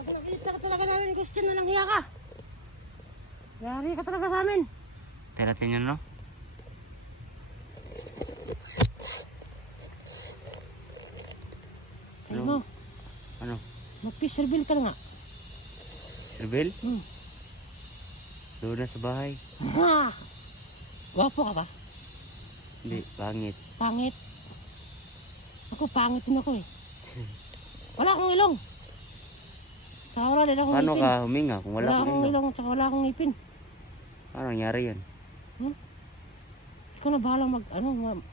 Nakita ka talaga namin, Christian, na lang hiya ka. Yari ka talaga sa amin. Tayo natin yun, no? Ano mo? Ano? Mag-fish reveal ka na nga. Sirbil? Doon na sa bahay. Ha! Gwapo ka ba? Hindi, pangit. Pangit. Ako, pangit din ako eh. Wala akong ilong. Saka wala din akong Paano ngipin. ka huminga kung wala kang ilong? ilong, saka wala akong ngipin. Paano nangyari yan? Ikaw na bahalang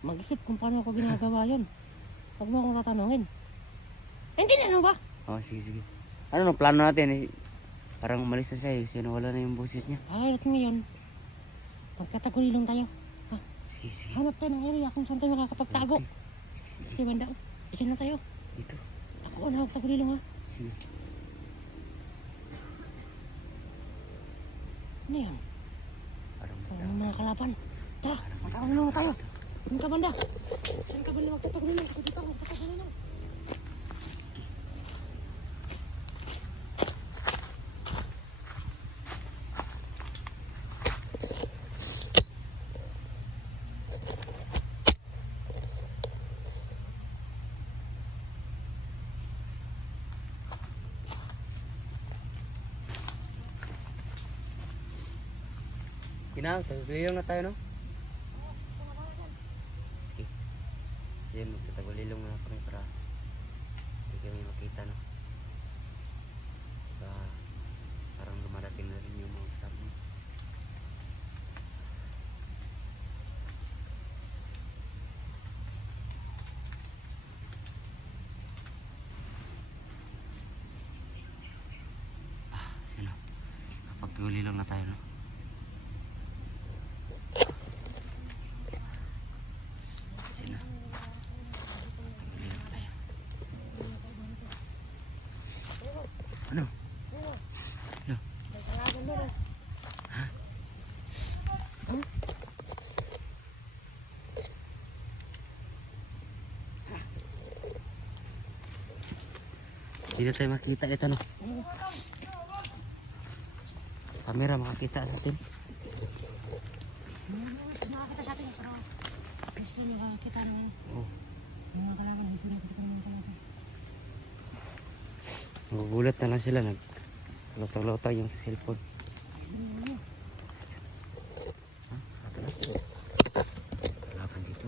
mag-isip kung paano ako ginagawa yun. Huwag mo akong tatanungin. Hindi na ano ba? Oh, sige, sige. Ano no, plano natin eh? Parang umalis na siya eh. Sino wala na yung boses niya. Ayot ngayon. Magkatagulilong tayo. Ha? Sige, sige. Hanap tayo ng area kung saan tayo makakapagtago. Sige, sige. Sige, banda. Diyan na tayo. Dito. Ako na magtagulilong ha. Sige. Ano yan? Parang Parang mga kalaban. Tara, magtagulilong tayo. Saan ka banda? Saan ka banda magtatagulilong? Ako dito ako magtatagulilong. Kinaw, tagulilong na tayo, no? Sige. Sige, magtatagulilong na kami para hindi kami makita, no? Saka parang lumadating na rin yung mga kasama mo. Sino? Kapagulilong na tayo, no? Sino? Pagulilong na tayo. Ano? Ano? Ha? Hindi na tayo makita dito, no? Kamera makakita sa atin. Nakakita sa atin, pero gusto nyo makakita naman. Oh. Mga kalaban, gusto nyo makita ng mga kalaban. Magugulat na lang sila. Naglautaw-lautaw yung cellphone. Ha? Kalaban dito.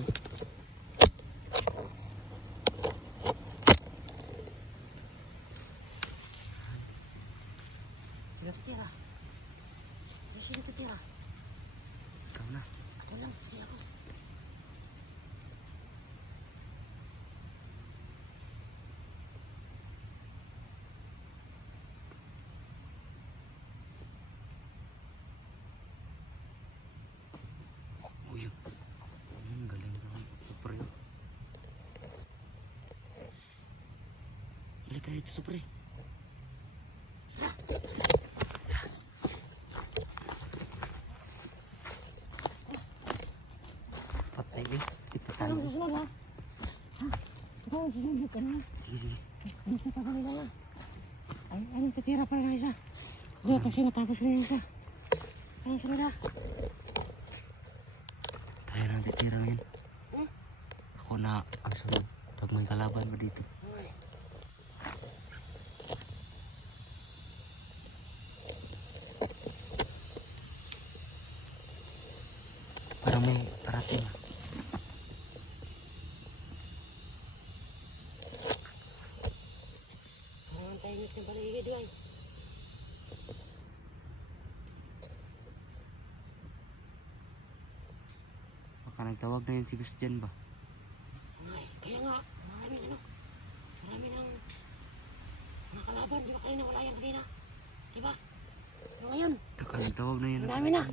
Sino tutira? Sino tutira? Ikaw na. Ako lang, sige ako. Uy, galing naman. Super yun. Halika dito, super eh. Patay eh. Ipatan Anong mo. susunod ha? Ha? Ikaw ang susunod ka na. Sige, sige. Ano sa tagalila na? Ay, anong tutira pala na isa? Hindi, tapos yun natapos ko na yung isa. Anong sunod ha? Tayo lang titira ngayon. Ako na ang sunod. Pag may kalaban mo dito. Parang may parating ah. Ang tahimik ng paligid ay. Baka nagtawag na yun si Christian ba? Ay, kaya nga, marami ng mga kalaban. Di ba kanina wala yan kanina? Di ba? Pero ngayon, Baka nagtawag na yun. ang dami na.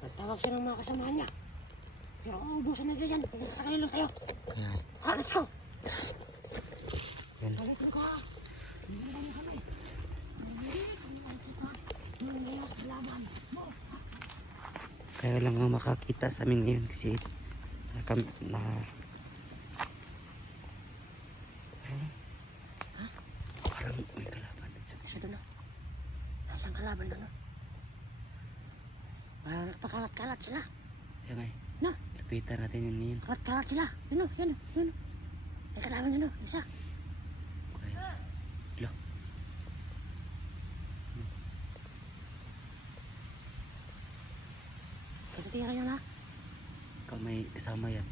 Nagtawag siya ng mga kasamahan niya. Pero uubusan na dyan. Tagay lang tayo. Kaya, Ha, let's go. yan. Pagit mo ka. Hindi na niya kami. Hindi na kalaban. Kaya lang ang makakita sa amin ngayon kasi na parang may kalaban. isa doon, no? Nasaan kalaban na, no? Parang nagpakalat-kalat sila. Kaya nga eh. No? Lapitan natin yun ngayon. Kalat-kalat sila. Yun, no? Yan, yun. Ang kalaban yun, no? Isa. Kaya. Lo. Katitira yun, ha? Ikaw may kasama yan.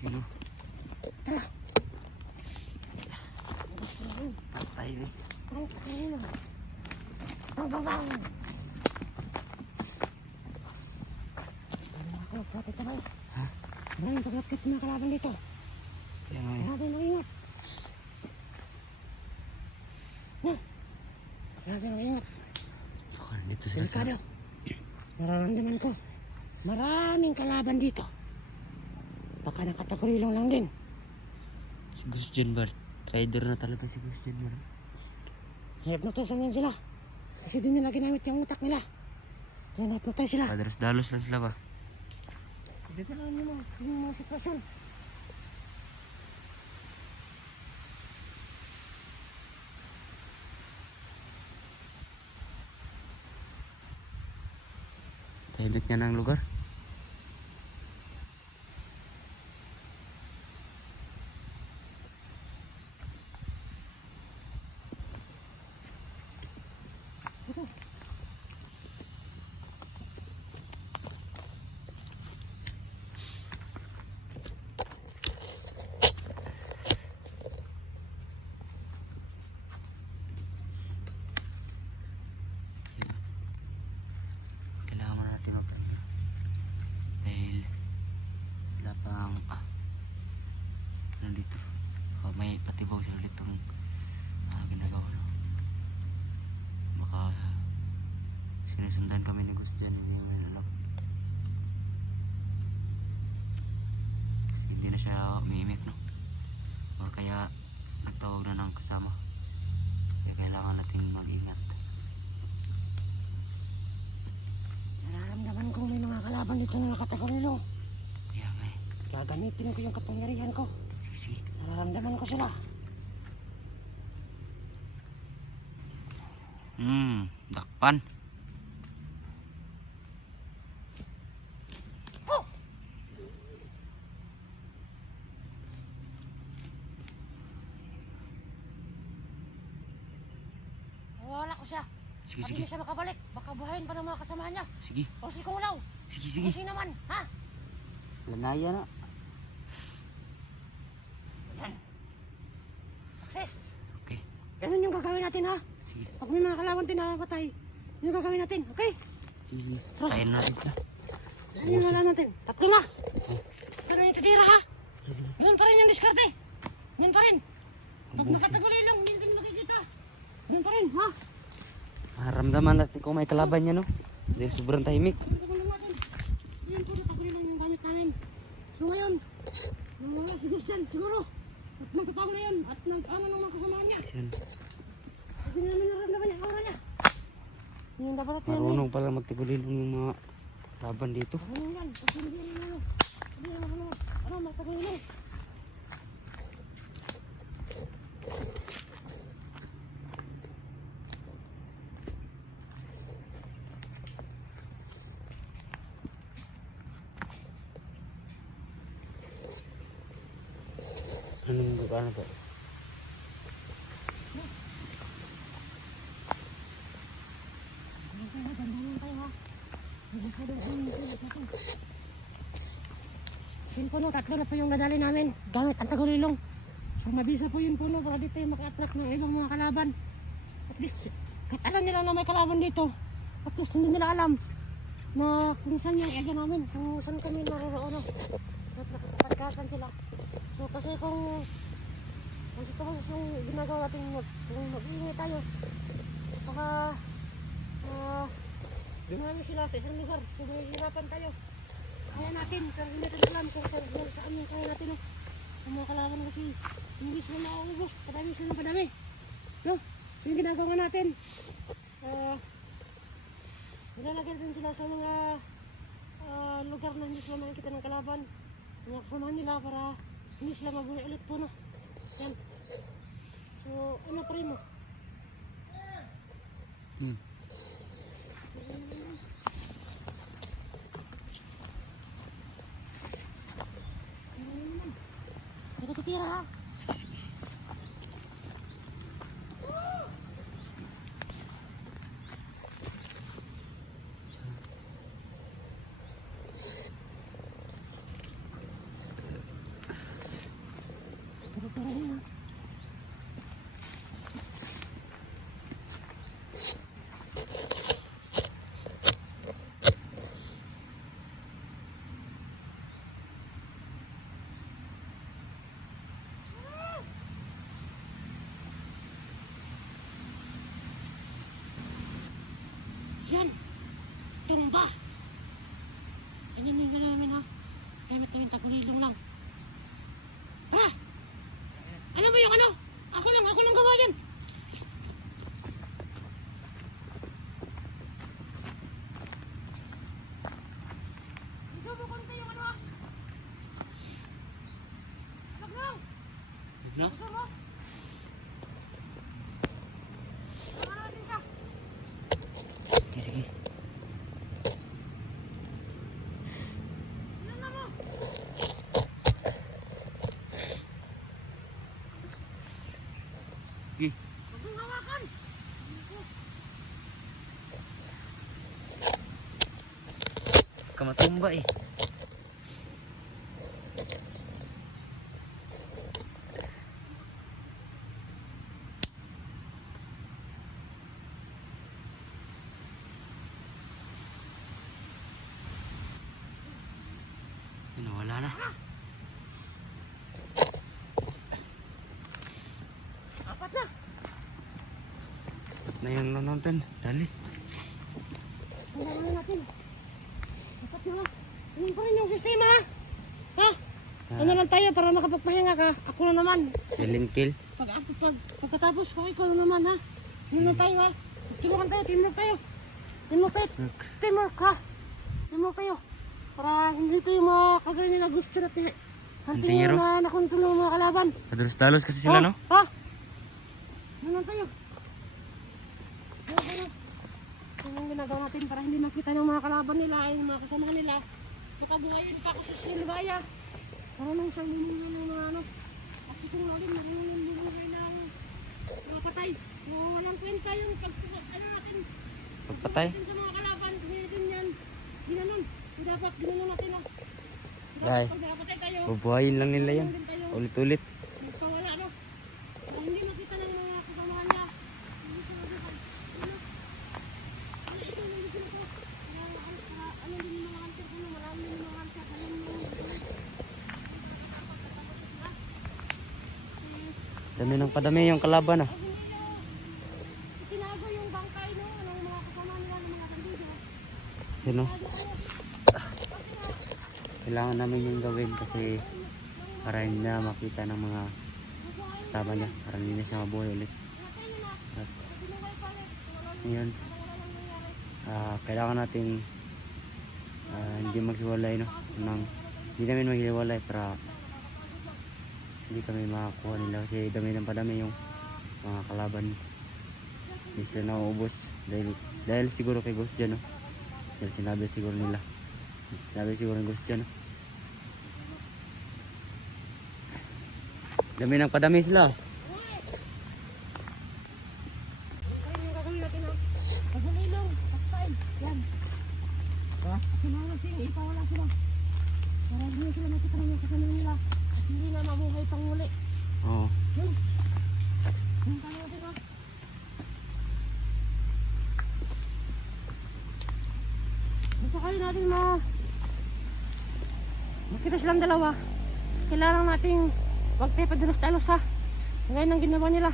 Sino? Tara. Patay eh. Bang! Lapit na kayo. Ha? Maraming paglapit na kalaban dito. Kaya nga eh. Natin mag-ingat. Natin mag-ingat. Baka nandito sila sa... Delikado. Nararamdaman ko. Maraming kalaban dito. Baka nakatagurilong lang din. Si Gus John Bart. Rider na talaga si Gus John Bart. Hypnotisan yan sila. Kasi din nila ginamit yung utak nila. Kaya na-hypnotize sila. Padalos-dalos lang sila ba? Hindi ko alam yung mga sitwasyon. Tahimik niya ng lugar. Kailangan mo natin magpahinga. Dahil wala pang nandito. May patibaw sila ditong ginagawa. No? Baka sinusundan kami ni Gus dyan. Hindi namin alam. Kasi hindi na siya umiimik, no? Or kaya nagtawag na ng kasama. Kaya kailangan natin mag-ingat. Nararamdaman kong may mga kalaban dito na nakatagurilong. Kaya nga eh. Gagamitin ko yung kapangyarihan ko. Sige. Nararamdaman ko sila. Dakpan. Oh! Wala ko siya. Sige, Pag sige. hindi siya makabalik, baka buhayin pa ng mga kasamahan niya. Sige. O si Kungulaw. Sige, sige. Kasi naman, ha? Lanaya na. Yan. Success. Okay. Ganun yung gagawin natin, ha? Sige. Pag may mga kalaban din nakakatay, yun yung gagawin natin, okay? Sige. Tayin natin siya. Ano yung wala natin? Tatlo na. Pero yung titira, ha? Sige, sige. Yun pa rin yung diskarte. Yun pa rin. Pag nakataguloy lang, hindi din makikita. Yun pa rin, ha? Maramdaman natin kung may kalaban niya, no? Dahil sobrang tahimik. Yun pa rin natin. Yun po, nataguloy lang yung gamit namin. So ngayon, nang wala si Christian, siguro. At nagtatawag na yun. At nag-ano ng mga kasamahan niya. Yan. Hindi namin naramdaman yung aura niya. Yung dapat natin yan. Marunong pala magtigulilong yung mga laban dito. Ano yan? Kasi hindi naman ano. Hindi naman ano. Ano, magtaguloy. Anong ano to? Yun po no, tatlo na po yung nadali namin gamit ang tagurilong. So mabisa po yun po no, para dito yung maka-attract ng ibang mga kalaban. At least, kahit alam nila na may kalaban dito, at least hindi nila alam na kung saan yung ega namin, kung saan kami naroroon. No? At nakakapagkasan sila. So kasi kung gusto ko yung ginagawa natin, kung mag-iingay tayo, saka dumami sila sa isang lugar. So hirapan tayo. Kaya natin, pero hindi natin alam kung saan yung kaya natin. Ang mga kalaban kasi hindi sila nauubos. Padami sila ng padami. No? So yung ginagawa natin, nilalagay din sila sa mga lugar na hindi sila makikita ng kalaban. Mga kasamahan nila para hindi sila mabuhay ulit po. No? Yan. So ano pa rin mo? Hindi ko titira ha. Sige, sige. Tira-tira yun ha. Yan! Tumba! Ganyan yung gano'n namin ha. Kaya tayong tagulilong lang. Tara! Alam mo yung ano? Ako lang gawa yan! Iso mo konti yung ano ha? Alam lang! No? Iso mo! Tama natin siya! Sige, sige. Ilan na mo? Sige. Huwag mong hawakan! Kamatumba eh. Wala na. Apat na! Na yung natin. Dali. Ang gagawin natin. Apat na ha. Tingin ko rin yung sistema ha. Ha? Ano lang tayo para makapagpahinga ka. Ako na naman. Silent kill. Pagkatapos ko, ikaw na naman ha. Ano lang tayo ha. Tulungan tayo, teamwork tayo. Teamwork tayo. Teamwork ha. Teamwork tayo. Para hindi tayo makakagawa na gusto natin. Hunting Huntingero? na nakontrol ng mga kalaban. Padalos-dalos kasi sila, no? Ha? Ano lang tayo. Ano ang ginagawa natin para hindi makita ng mga kalaban nila ay mga kasamahan nila. Makabuhayin pa ako sa Silvaya. Marunong siyang lumungan ng mga ano. At si Kung Lalim marunong lumungan ng mga patay. So walang kwenta yung ano natin. Pagpatay? Natin sa mga kalaban. Gamitin yan. Ginanon. So dapat ginanon natin ha. Ay. Pag nakapatay tayo. Bubuhayin lang nila yan. ginanon din tayo. Ulit-ulit. Magpawala no. Para hindi makita ng mga kasamahan niya. Hindi sila makita. Ano? Ano ito yung gusto ko? Ano din yung mga hunter ko no? Marami yung mga hunter. Ano yung Dami ng padami yung kalaban, ah. tinago yung bangkay no? Ano yung mga kasama nila ng mga bandido. Sino? Kailangan namin yung gawin kasi para hindi na makita ng mga kasama niya. Para hindi na siya mabuhay ulit. At yun. Kailangan natin hindi maghiwalay, no? Hindi namin maghiwalay para hindi kami makakuha nila kasi dami ng padami yung mga kalaban. Hindi sila nauubos dahil siguro kay Ghost dyan, no? Dahil sinabi siguro nila. Sinabi siguro ng Ghost dyan, no? Dami ng padami sila. Ayun yung gagawin natin ha. Pagulilong. Pagkain. Yan. Kailangan natin ipawala sila. Para hindi sila makita ng mga kasama nila. At hindi na mabuhay pang muli. Oo. Yun. Yung tayo natin ha. Gusto kayo natin makita silang dalawa. Kailangan natin wag tayo padalos-dalos ha. Ngayon ang ginawa nila.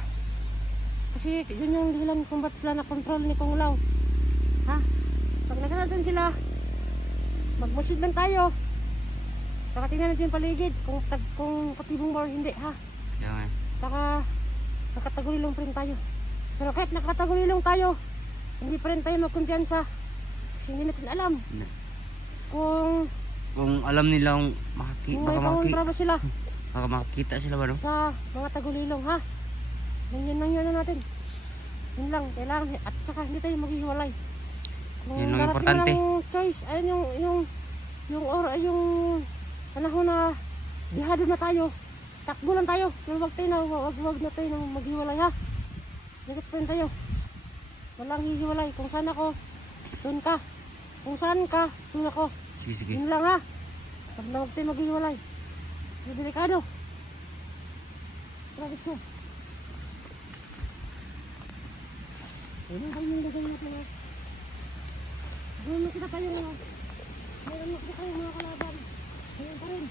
Kasi yun yung dahilan kung ba't sila na-control ni Kung Lao. Ha? Pag sila, magmasid lang tayo. Saka tingnan natin yung paligid kung patibong ba or hindi ha. Kaya nga. Saka nakatagulilong pa rin tayo. Pero kahit nakatagulilong tayo, hindi pa rin tayo magkumpiyansa. Kasi hindi natin alam Kung alam nilang kung may pangontra ba sila baka makakita sila ba no? sa mga tagulilong ha. Ganyan lang yun natin. Yun lang, kailangan at saka hindi tayo maghihiwalay. Kung Yun lang darating importante. ng choice, ayun yung panahon na bihado na tayo. Takbo lang tayo. Wag na tayo na maghiwalay ha. Dikit pa rin tayo. Walang hihiwalay. Kung saan ako, doon ka. Kung saan ka, doon ako. Sige. Yun lang ha. Pag na huwag tayo maghiwalay. Delikado. Grabe ko. Ayun tayo yung gagawin natin ha. Doon nakita tayo ha. Mayroon nakita tayo mga kalaban. Ayun pa rin.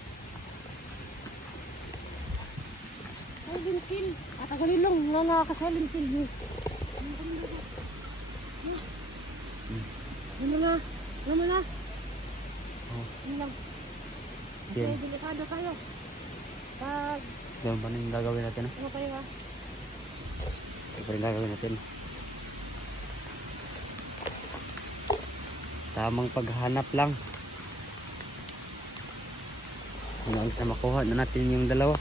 Silent kill. At tagalilong nga nakaka-silent kill. Yun na. Yun lang. Kasi Yan. delikado tayo. Pag Ganun pa rin yung gagawin natin ha. ano tayo ha. Ito pa rin gagawin natin. Tamang paghanap lang. Hanggang sa makuha na natin yung dalawa.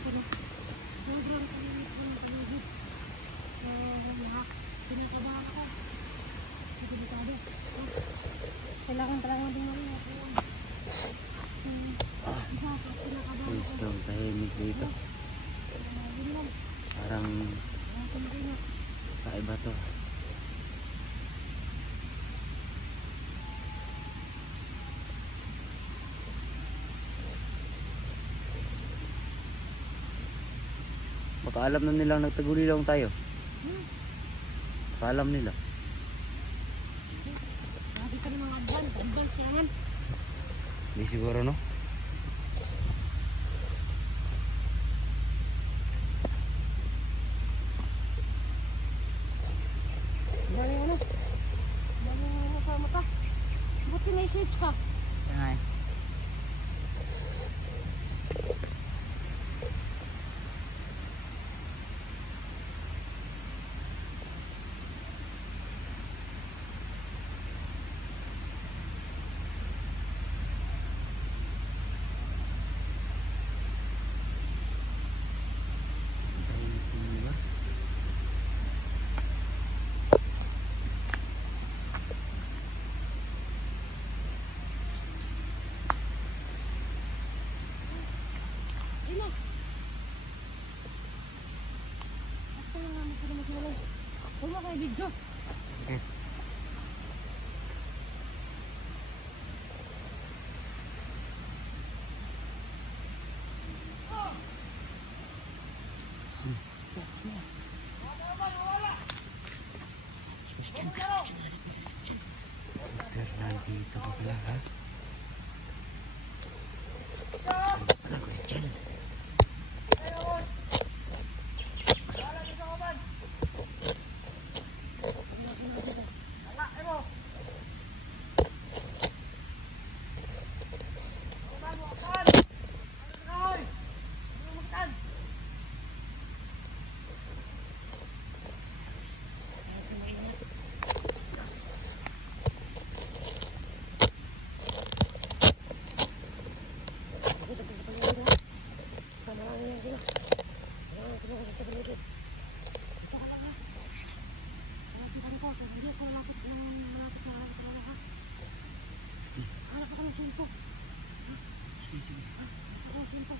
Sobrang kalimit ko ng paligid. Pinakabahan ako. Delikado. Kailangan talaga natin marin ako. Pinakabahan ako. Ito, tahimik dito. Yun lang. Parang kaiba to. Baka alam na nilang nagtagulilang tayo. Baka alam nila. Sabi ka ng mga advance naman. Hindi siguro no? Dali ano sa mata. Buti may shades ka. Ay. Ina. Ako lang naman ko na maghiwalay. Huwag mo kayo video. Okay. Nandito ka pala ha? Ano question? Simpo. Sige, sige. Simpo.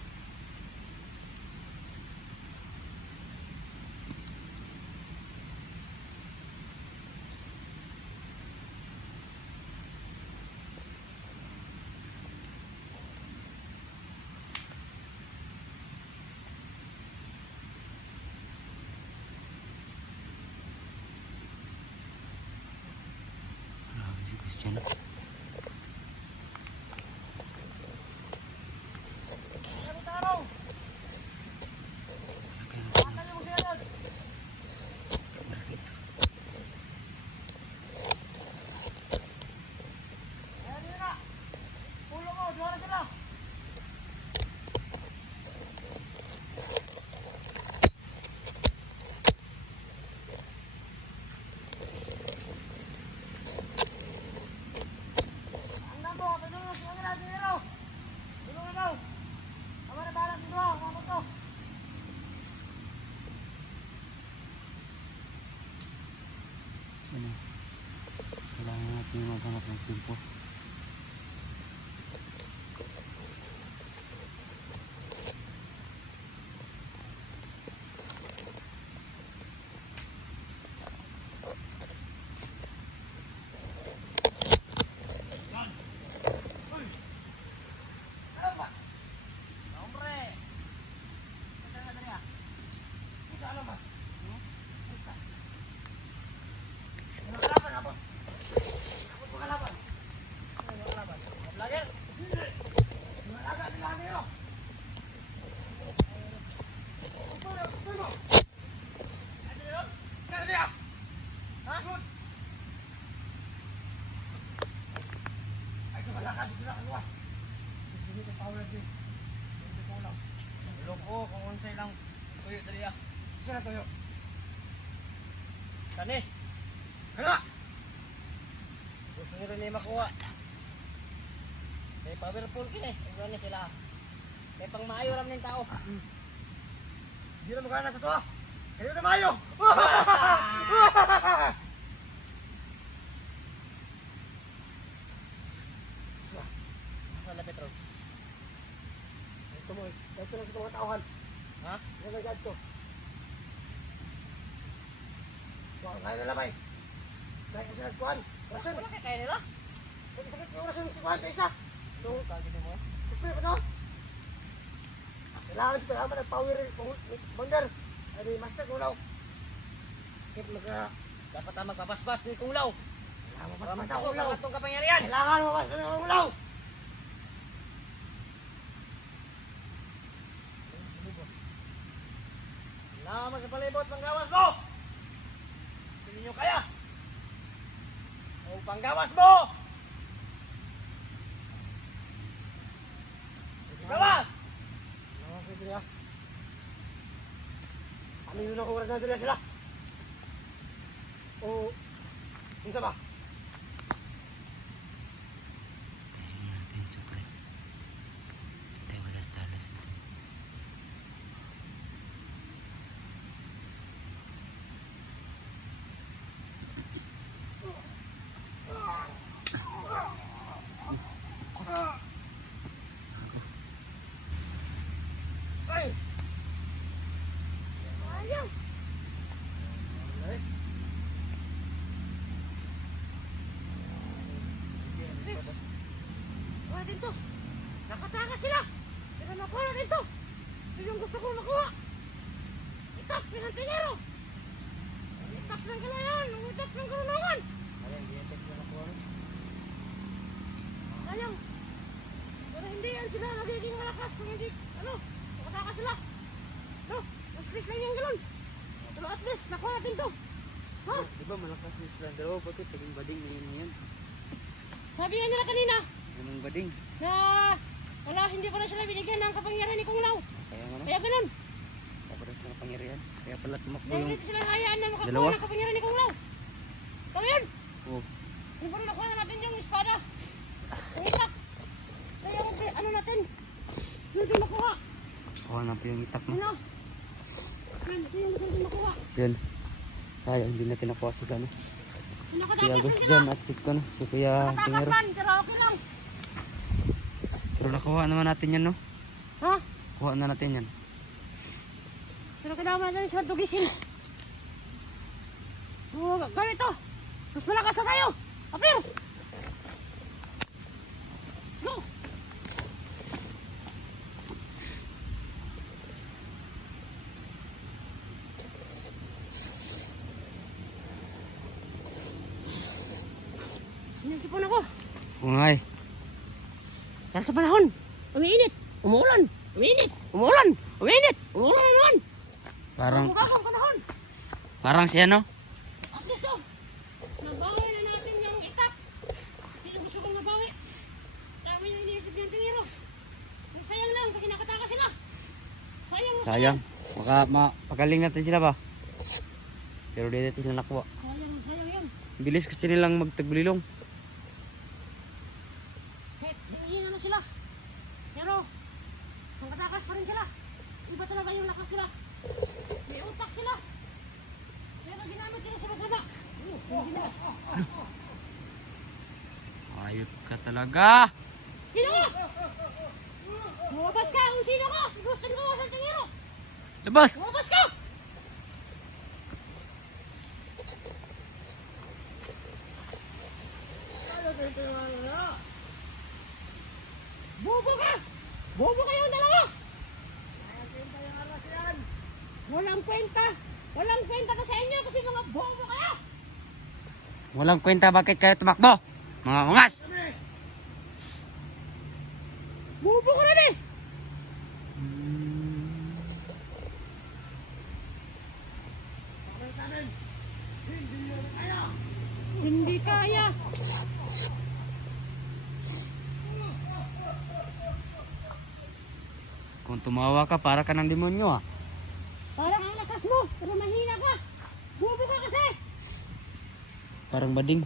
Grabe si Christian. Ano? Kailangan natin maghanap ng simpo. Loko kung unsay lang tuyo dali ah. Isa na tuyo. Kani. Hala. Gusto nyo rin makuha. May powerful kini. Ito sila. May pang maayo ram ng tao. Hindi na magana sa to. Kaya na maayo. Wala petrol. Ito mo, ito lang sa mga tauhan. Ha? Yan agad to. Kaya na lamay. Kaya kasi nagkuhan. Rason. Wala kaya nila? Kaya sakit yung rason si Kuhan isa. Ito, sabi mo. Super pa to. Kailangan sa kailangan nag-power bonder. Ay, master kulaw. Kaya mga... Dapat na magpapaspas ni kulaw. Kailangan mapaspas sa kulaw. Itong kapangyarihan. Kailangan mapaspas sa kulaw. Kailangan sa palibot panggawas mo! Hindi nyo kaya! O panggawas mo! Panggawas! Panggawas mo dito. Ano yun ang oras na dito sila? O... Yung sama? Ayun natin, super. Tayo wala stalas natin. Ay! Ayaw. Chris. Wala din to. Nakatakas sila. Pero nakuha na din to. Ito yung gusto ko makuha. Itak ng antinero. Itak ng kalayan. Itak ng karunungan. Ayan, hindi yung text na nakuha. Sayang. Pero hindi yan sila magiging malakas kung hindi, makatakas sila. No, mas stress lang yung galon. Pero at least, nakuha natin to. Ha? Di ba malakas yung silang dalawa? Bakit taging bading na yun yan? Sabi nga nila kanina, Anong bading? na wala, hindi pa na sila binigyan ng kapangyarihan ni Kung Lao. Kaya nga no? Kaya ganun. Paparas na kapangyarihan. Kaya pala tumakbo Dahil yung... hindi sila hayaan na makakuha Dalawa? ng kapangyarihan ni Kung Lao. Tama yan. Oh, Hindi pa rin nakuha na natin yung espada. Yung itak. Kaya ano natin? Hindi makuha. kuha na po yung itak mo. Ano? Yan, ito yung hindi makuha. Yan. Sayang, hindi natin nakuha si ano. Kuya Nakatakas Gus na sila. dyan at si, ano, si Kuya Tingero. Nakatakasan, pero okay lang. Pero nakuha naman natin yan, no? Ha? Kuha na natin yan. Pero kailangan natin sila tugisin. So, gamit to. Mas malakas na tayo. Apir! Let's go! Sinisipon ako. Ungay. Dahil sa panahon, umiinit, umuulan, umiinit, umuulan, umiinit, umuulan na naman. Parang, Bugakang panahon. parang si ano? At least to, nabawi na natin yung itak. Hindi na gusto kong nabawi. Tama yung iniisip niyang tiniro. Ang sayang lang kasi nakataka sila. Sayang. Sayang. Pagaling natin sila ba? Pero di natin sila nakuha. Sayang yun. Bilis kasi nilang magtagbulilong. Kahit hingin na sila. Pero, nakatakas pa rin sila. Iba talaga yung lakas sila. May utak sila. Pero ginamit nila sama-sama. Ayop ka talaga. Sino ka? Lumabas ka kung sino ka. Gusto mo sa tingiro. Labas! Lumabas ka! Bobo ka! Bobo kayong dalawa! Walang kwenta! Walang kwenta ka sa inyo kasi mga bobo kayo! Walang kwenta bakit kayo tumakbo? Mga ungas! Bobo ka rin eh! Hindi kaya! Kung tumawa ka, para ka ng demonyo ah. Parang ang lakas mo, pero mahina ka! Bobo ka kasi! Parang bading.